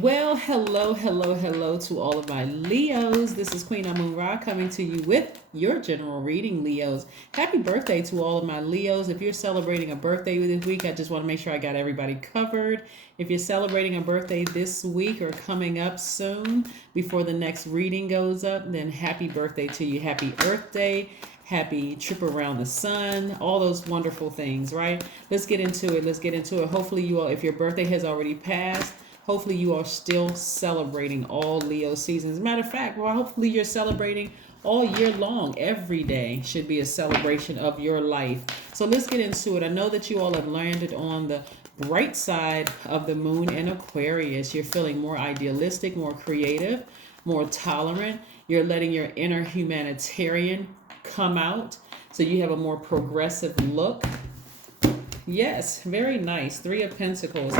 Well, hello to all of my Leos. This is Queen Amun Ra coming to you with your general reading, Leos. Happy birthday to all of my Leos. If you're celebrating a birthday this week, I just want to make sure I got everybody covered. If you're celebrating a birthday this week or coming up soon before the next reading goes up, then happy birthday to you. Happy Earth Day. Happy trip around the sun, all those wonderful things, right? Let's get into it. Hopefully, you all, if your birthday has already passed, hopefully you are still celebrating all Leo seasons. Matter of fact, well, hopefully you're celebrating all year long. Every day should be a celebration of your life. So let's get into it. I know that you all have landed on the bright side of the moon in Aquarius. You're feeling more idealistic, more creative, more tolerant. You're letting your inner humanitarian come out. So you have a more progressive look. Yes, very nice. Three of Pentacles.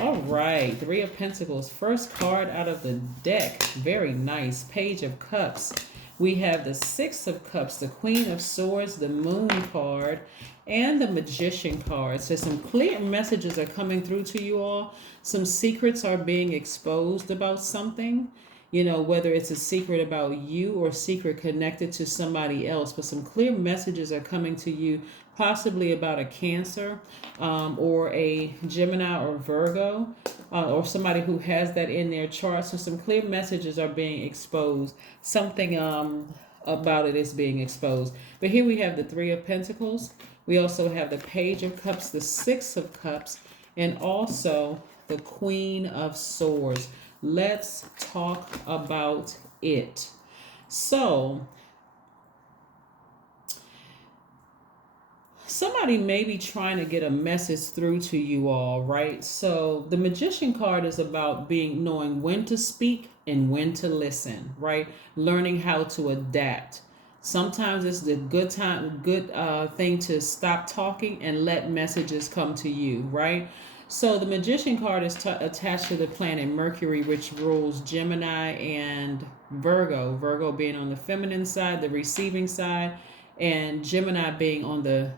All right, Three of Pentacles. First card out of the deck. Very nice. Page of Cups. We have the Six of Cups, the Queen of Swords, the Moon card, and the Magician card. So some clear messages are coming through to you all. Some secrets are being exposed about something. You know, whether it's a secret about you or a secret connected to somebody else. But some clear messages are coming to you, possibly about a Cancer or a Gemini or Virgo or somebody who has that in their chart. So some clear messages are being exposed. Something about it is being exposed. But here we have the Three of Pentacles. We also have the Page of Cups, the Six of Cups, and also the Queen of Swords. Let's talk about it. So, somebody may be trying to get a message through to you all, right? So, the Magician card is about knowing when to speak and when to listen, right? Learning how to adapt. Sometimes it's the good thing to stop talking and let messages come to you, right? So the Magician card is attached to the planet Mercury, which rules Gemini and Virgo. Virgo being on the feminine side, the receiving side, and Gemini being on the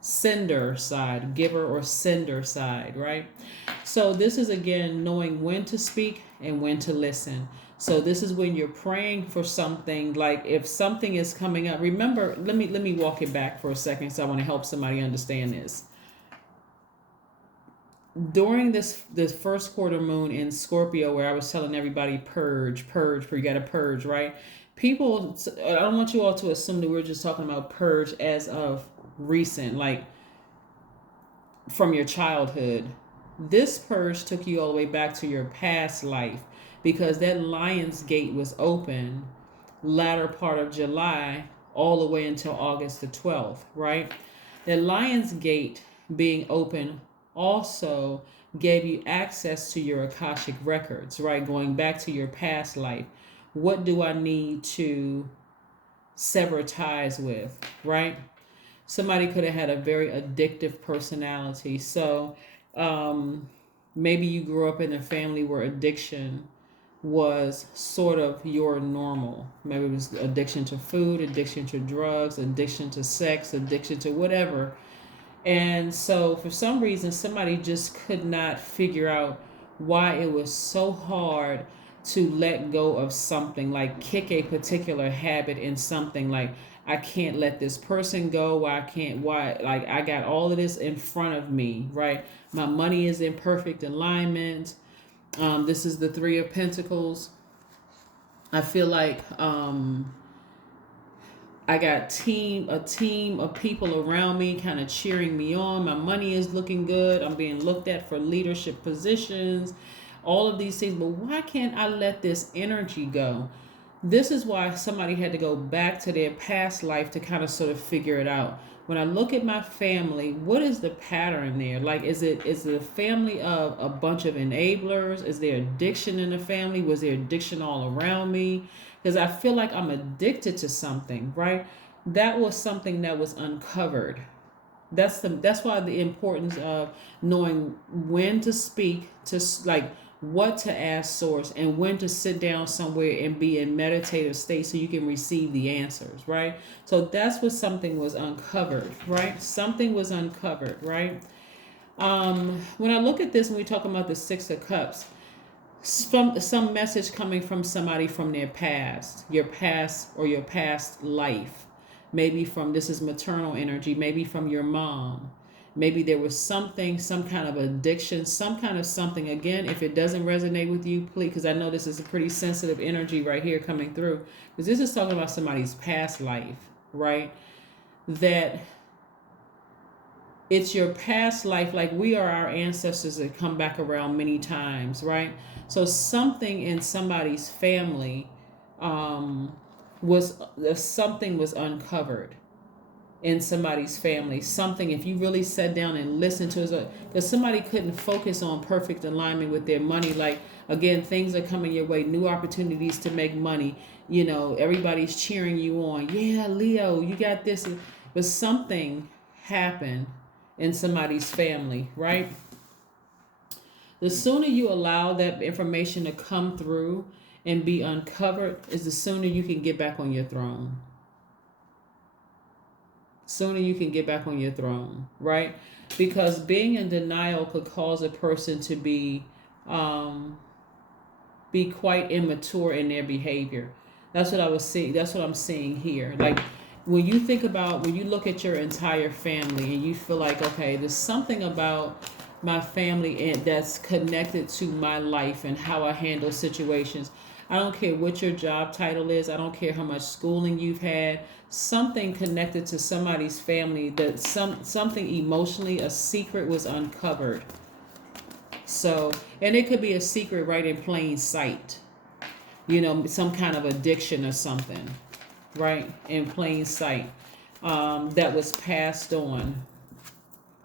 sender side, giver or sender side, right? So this is again knowing when to speak and when to listen. So this is when you're praying for something, like if something is coming up. Remember, let me walk it back for a second, so I want to help somebody understand this. During this first quarter moon in Scorpio, where I was telling everybody purge, you got to purge, right? People, I don't want you all to assume that we're just talking about purge as of recent, like from your childhood. This purge took you all the way back to your past life, because that Lion's Gate was open latter part of July all the way until August the 12th, right? The Lion's Gate being open also gave you access to your Akashic records, right? Going back to your past life. What do I need to sever ties with, right? Somebody could have had a very addictive personality. So maybe you grew up in a family where addiction was sort of your normal. Maybe it was addiction to food, addiction to drugs, addiction to sex, addiction to whatever. And so for some reason, somebody just could not figure out why it was so hard to let go of something, like kick a particular habit in something. Like, I can't let this person go. Like, I got all of this in front of me, right? My money is in perfect alignment. This is the Three of Pentacles. I feel like I got a team of people around me kind of cheering me on. My money is looking good. I'm being looked at for leadership positions, all of these things. But why can't I let this energy go? This is why somebody had to go back to their past life to kind of sort of figure it out. When I look at my family, what is the pattern there? Like, is it a family of a bunch of enablers? Is there addiction in the family? Was there addiction all around me? Because I feel like I'm addicted to something, right? That was something that was uncovered. That's why the importance of knowing when to speak, to like what to ask source, and when to sit down somewhere and be in meditative state so you can receive the answers, right? So that's what something was uncovered, right? Something was uncovered, right? When I look at this, when we talk about the Six of Cups, some message coming from somebody from their past, your past or your past life. Maybe from, this is maternal energy, maybe from your mom. Maybe there was something, some kind of addiction, some kind of something. Again, if it doesn't resonate with you, please, because I know this is a pretty sensitive energy right here coming through. Because this is talking about somebody's past life, right? That it's your past life, like we are our ancestors that come back around many times, right? So something in somebody's family was something was uncovered in somebody's family. Something, if you really sat down and listened to it, because somebody couldn't focus on perfect alignment with their money. Like, again, things are coming your way, new opportunities to make money. You know, everybody's cheering you on. Yeah, Leo, you got this. But something happened in somebody's family, right? The sooner you allow that information to come through and be uncovered, is the sooner you can get back on your throne. Sooner you can get back on your throne, right? Because being in denial could cause a person to be quite immature in their behavior. That's what I was seeing. That's what I'm seeing here. Like, when you think about, when you look at your entire family and you feel like, okay, there's something about my family and that's connected to my life and how I handle situations. I don't care what your job title is. I don't care how much schooling you've had. Something connected to somebody's family, that something emotionally, a secret was uncovered. So, and it could be a secret right in plain sight. You know, some kind of addiction or something, right, in plain sight, that was passed on.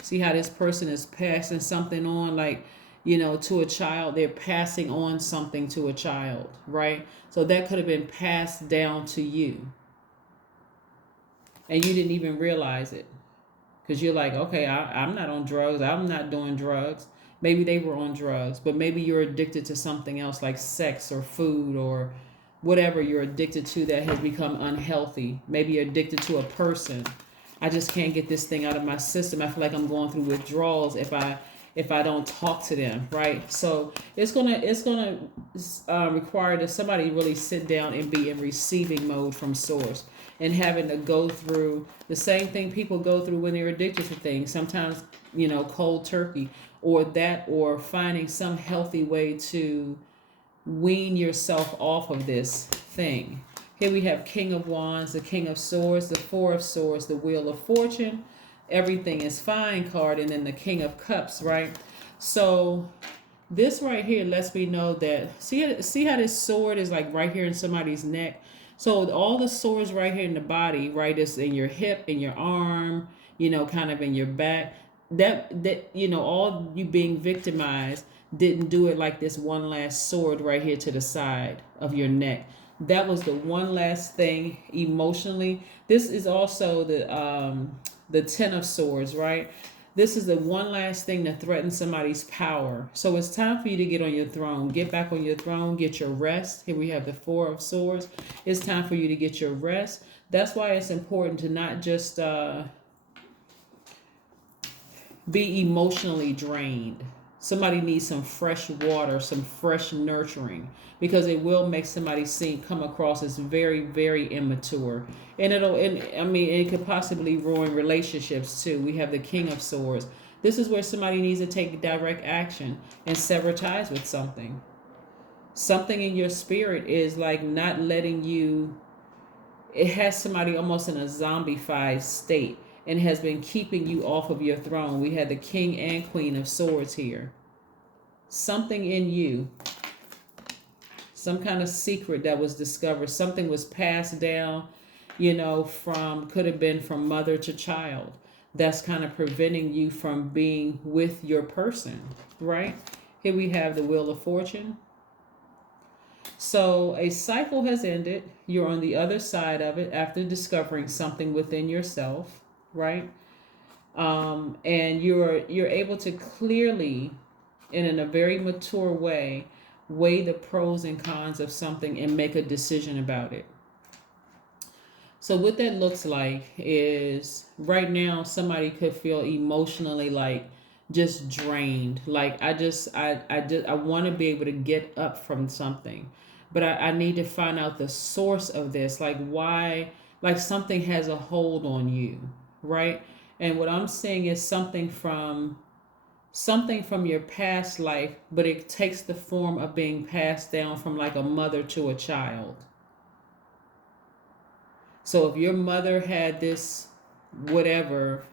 See how this person is passing something on, like, you know, to a child. They're passing on something to a child, right? So that could have been passed down to you, and you didn't even realize it, because you're like, okay, I'm not on drugs. I'm not doing drugs. Maybe they were on drugs, but maybe you're addicted to something else, like sex or food or whatever you're addicted to that has become unhealthy. Maybe you're addicted to a person. I just can't get this thing out of my system. I feel like I'm going through withdrawals if I don't talk to them, right? So it's gonna require that somebody really sit down and be in receiving mode from source, and having to go through the same thing people go through when they're addicted to things. Sometimes, you know, cold turkey, or that, or finding some healthy way to wean yourself off of this thing. Here we have King of Wands, the King of Swords, the Four of Swords, the Wheel of Fortune, everything is fine card, and then the King of Cups, right? So this right here lets me know that, see how this sword is like right here in somebody's neck. So all the swords right here in the body, right, is in your hip, in your arm, you know, kind of in your back. That you know, all you being victimized didn't do it like this one last sword right here to the side of your neck. That was the one last thing emotionally. This is also the Ten of Swords, right? This is the one last thing that threatens somebody's power. So it's time for you to get on your throne. Get back on your throne. Get your rest. Here we have the Four of Swords. It's time for you to get your rest. That's why it's important to not just be emotionally drained. Somebody needs some fresh water, some fresh nurturing, because it will make somebody come across as very, very immature. And it could possibly ruin relationships too. We have the King of Swords. This is where somebody needs to take direct action and sever ties with something. Something in your spirit is like not letting you, it has somebody almost in a zombified state and has been keeping you off of your throne. We had the King and Queen of Swords here. Something in you, some kind of secret that was discovered, something was passed down, you know, could have been from mother to child, that's kind of preventing you from being with your person, right? Here we have the Wheel of Fortune. So a cycle has ended. You're on the other side of it after discovering something within yourself, right? And you're able to clearly, and in a very mature way, weigh the pros and cons of something and make a decision about it. So what that looks like is, right now somebody could feel emotionally like just drained. Like I want to be able to get up from something, but I need to find out the source of this. Like why, like something has a hold on you, right? And what I'm saying is something from your past life, but it takes the form of being passed down from like a mother to a child. So if your mother had this whatever,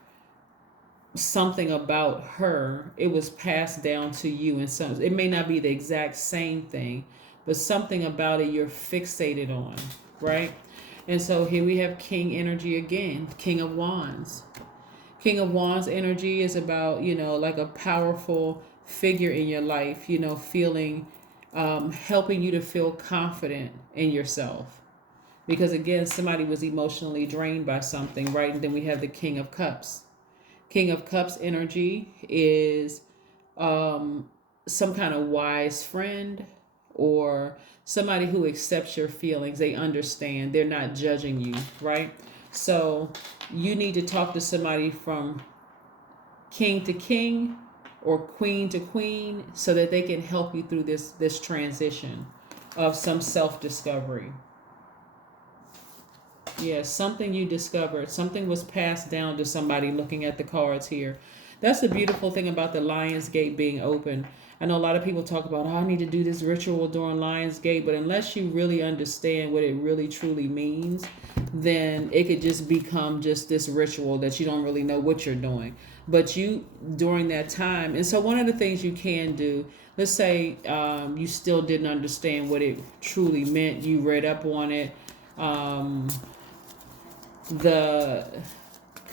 something about her, it was passed down to you, and some it may not be the exact same thing, but something about it you're fixated on, right? And so here we have king energy again, king of wands. King of wands energy is about, like a powerful figure in your life, feeling helping you to feel confident in yourself, because again somebody was emotionally drained by something, right? And then we have the king of cups. King of Cups energy is some kind of wise friend, or somebody who accepts your feelings. They understand. They're not judging you, right? So you need to talk to somebody from king to king or queen to queen so that they can help you through this transition of some self-discovery. Yeah, something you discovered, something was passed down to somebody, looking at the cards here. That's the beautiful thing about the Lion's Gate being open. I know a lot of people talk about, oh, I need to do this ritual during Lion's Gate, but unless you really understand what it really truly means, then it could just become just this ritual that you don't really know what you're doing. But you, during that time, and so one of the things you can do, let's say you still didn't understand what it truly meant, you read up on it. The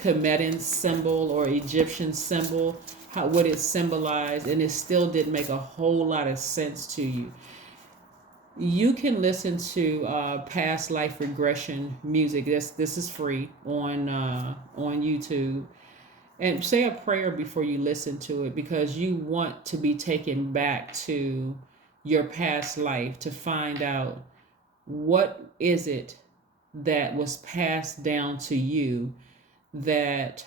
Kemetan symbol or Egyptian symbol, what it symbolized, and it still didn't make a whole lot of sense to you. You can listen to past life regression music. This is free on YouTube, and say a prayer before you listen to it, because you want to be taken back to your past life to find out what is it that was passed down to you that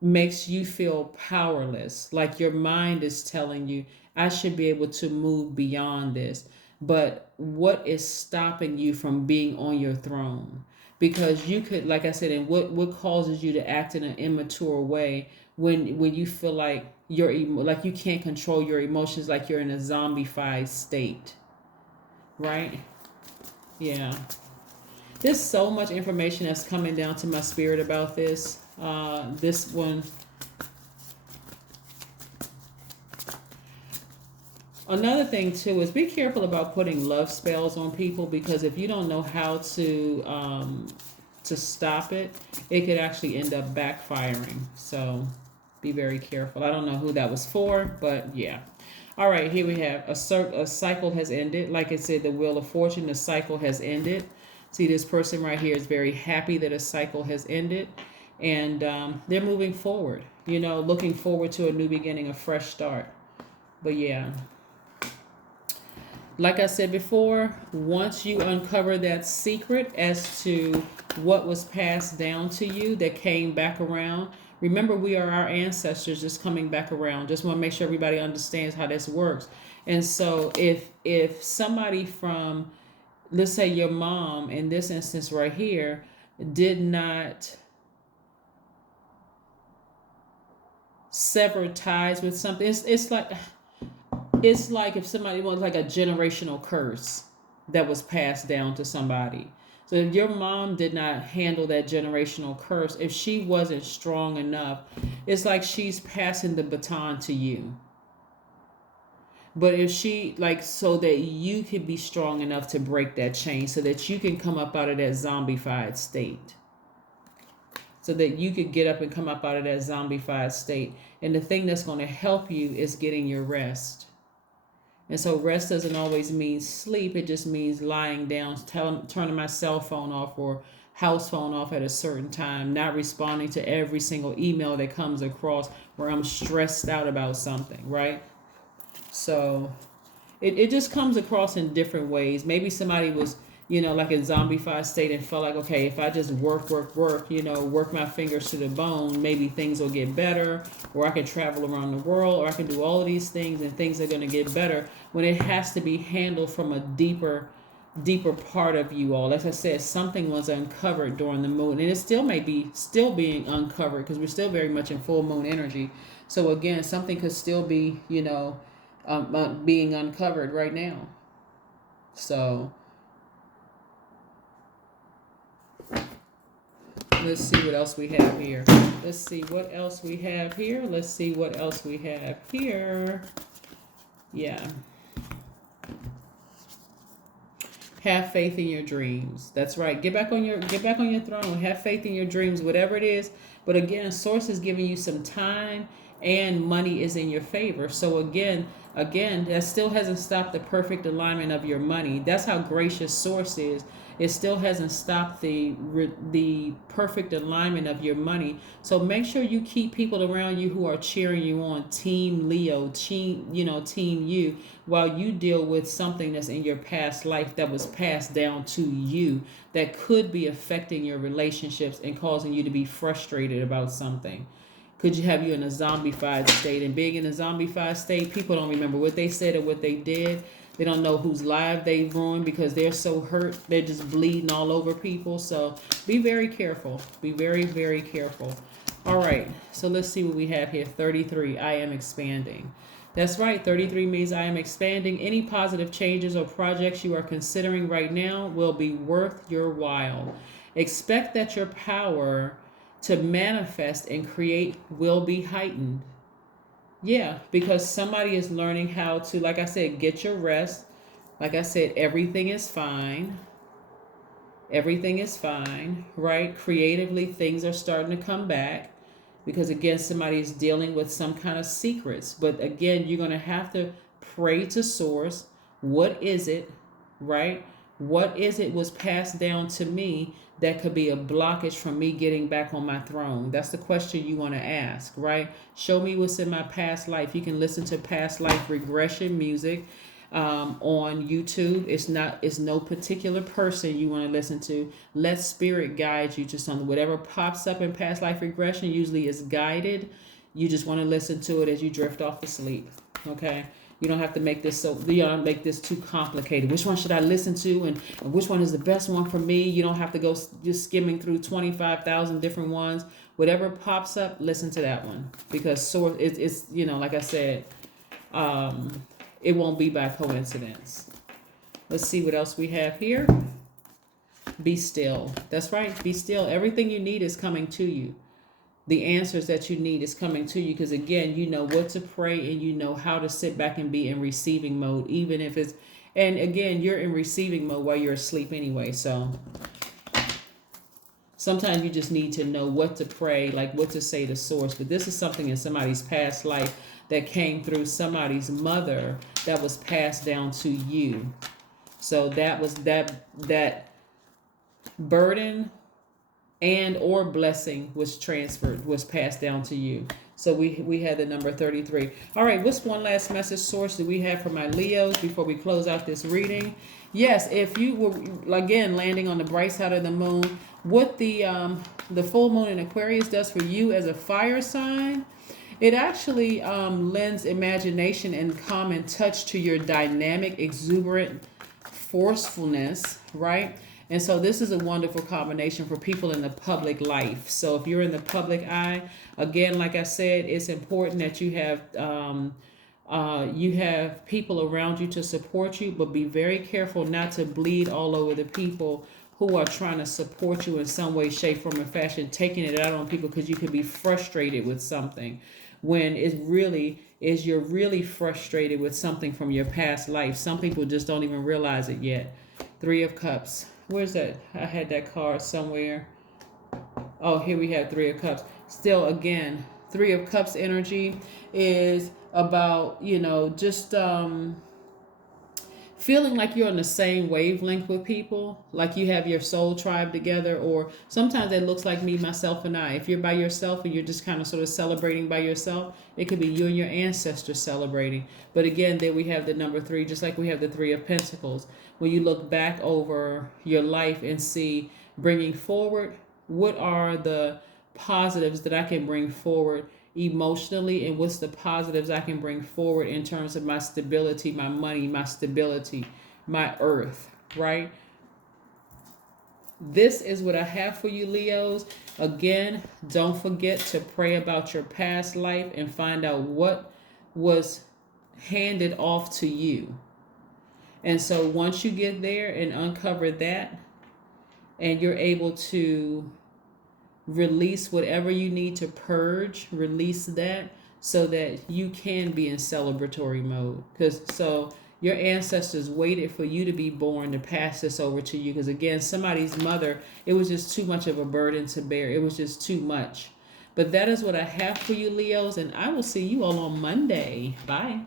makes you feel powerless. Like your mind is telling you, I should be able to move beyond this. But what is stopping you from being on your throne? Because you could, like I said, and what causes you to act in an immature way when you feel like like you can't control your emotions, like you're in a zombified state, right? Yeah. There's so much information that's coming down to my spirit about this. This one. Another thing too is be careful about putting love spells on people, because if you don't know how to stop it, it could actually end up backfiring. So be very careful. I don't know who that was for, but yeah. All right, here we have a cycle has ended. Like I said, the Wheel of Fortune, the cycle has ended. See, this person right here is very happy that a cycle has ended, and they're moving forward, looking forward to a new beginning, a fresh start. But yeah, like I said before, once you uncover that secret as to what was passed down to you that came back around, remember we are our ancestors just coming back around. Just want to make sure everybody understands how this works. And so if somebody from, let's say your mom in this instance right here, did not sever ties with something, it's like if somebody wants like a generational curse that was passed down to somebody. So if your mom did not handle that generational curse, if she wasn't strong enough, it's like she's passing the baton to you. But if she, like, so that you could be strong enough to break that chain, so that you can come up out of that zombified state. So that you could get up and come up out of that zombified state. And the thing that's going to help you is getting your rest. And so rest doesn't always mean sleep. It just means lying down, turning my cell phone off or house phone off at a certain time, not responding to every single email that comes across where I'm stressed out about something, right? So it just comes across in different ways. Maybe somebody was like in zombified state and felt like, okay, if I just work, work my fingers to the bone, maybe things will get better, or I can travel around the world, or I can do all of these things and things are going to get better, when it has to be handled from a deeper part of you all. As I said, something was uncovered during the moon, and it still may be still being uncovered because we're still very much in full moon energy. So again, something could still be, being uncovered right now. So let's see what else we have here. Let's see what else we have here. Let's see what else we have here. Yeah. Have faith in your dreams. That's right. Get back on your throne. Have faith in your dreams, whatever it is. But again, source is giving you some time and money is in your favor. So again, that still hasn't stopped the perfect alignment of your money. That's how gracious source is. It still hasn't stopped the perfect alignment of your money. So make sure you keep people around you who are cheering you on, Team Leo, Team you, while you deal with something that's in your past life that was passed down to you that could be affecting your relationships and causing you to be frustrated about something. Could you have you in a zombified state? And being in a zombified state, people don't remember what they said or what they did. They don't know whose life they ruined because they're so hurt. They're just bleeding all over people. So be very careful. Be very, very careful. All right. So let's see what we have here. 33. I am expanding. That's right. 33 means I am expanding. Any positive changes or projects you are considering right now will be worth your while. Expect that your power to manifest and create will be heightened. Yeah, because somebody is learning how to, like I said, get your rest. Like I said, everything is fine. Everything is fine, right? Creatively, things are starting to come back because, again, somebody is dealing with some kind of secrets. But again, you're going to have to pray to source. What is it, right? What is it was passed down to me that could be a blockage from me getting back on my throne? That's the question you want to ask, right? Show me what's in my past life. You can listen to past life regression music on YouTube. It's no particular person you want to listen to. Let spirit guide you to something. Whatever pops up in past life regression usually is guided. You just want to listen to it as you drift off to sleep. Okay. You don't have to make this make this too complicated. Which one should I listen to, and which one is the best one for me? You don't have to go just skimming through 25,000 different ones. Whatever pops up, listen to that one, because source it's like I said, it won't be by coincidence. Let's see what else we have here. Be still. That's right. Be still. Everything you need is coming to you. The answers that you need is coming to you because, again, you know what to pray and you know how to sit back and be in receiving mode, even if it's, and again, you're in receiving mode while you're asleep anyway. So sometimes you just need to know what to pray, like what to say to source. But this is something in somebody's past life that came through somebody's mother that was passed down to you. So that was that burden and or blessing was passed down to you. So we had the number 33. All right, what's one last message source that we have for my Leos before we close out this reading? Yes, if you were, again, landing on the bright side of the moon, what the full moon in Aquarius does for you as a fire sign, it actually lends imagination and calm and touch to your dynamic, exuberant forcefulness, right? And so this is a wonderful combination for people in the public life. So if you're in the public eye, again, like I said, it's important that you have people around you to support you, but be very careful not to bleed all over the people who are trying to support you in some way, shape, form, or fashion, taking it out on people because you could be frustrated with something when it really is you're really frustrated with something from your past life. Some people just don't even realize it yet. 3 of Cups. Where's that? I had that card somewhere. Oh, here we have 3 of Cups. Still, again, 3 of Cups energy is about, just feeling like you're on the same wavelength with people, like you have your soul tribe together, or sometimes it looks like me, myself, and I. If you're by yourself and you're just kind of sort of celebrating by yourself, it could be you and your ancestors celebrating. But again, there we have the number three, just like we have the Three of Pentacles. When you look back over your life and see bringing forward, what are the positives that I can bring forward emotionally, and what's the positives I can bring forward in terms of my stability, my money, my stability, my earth, right? This is what I have for you, Leos. Again, don't forget to pray about your past life and find out what was handed off to you. And so once you get there and uncover that, and you're able to release whatever you need to purge, release that so that you can be in celebratory mode. Because so your ancestors waited for you to be born to pass this over to you. Because again, somebody's mother, it was just too much of a burden to bear. It was just too much. But that is what I have for you, Leos, and I will see you all on Monday. Bye.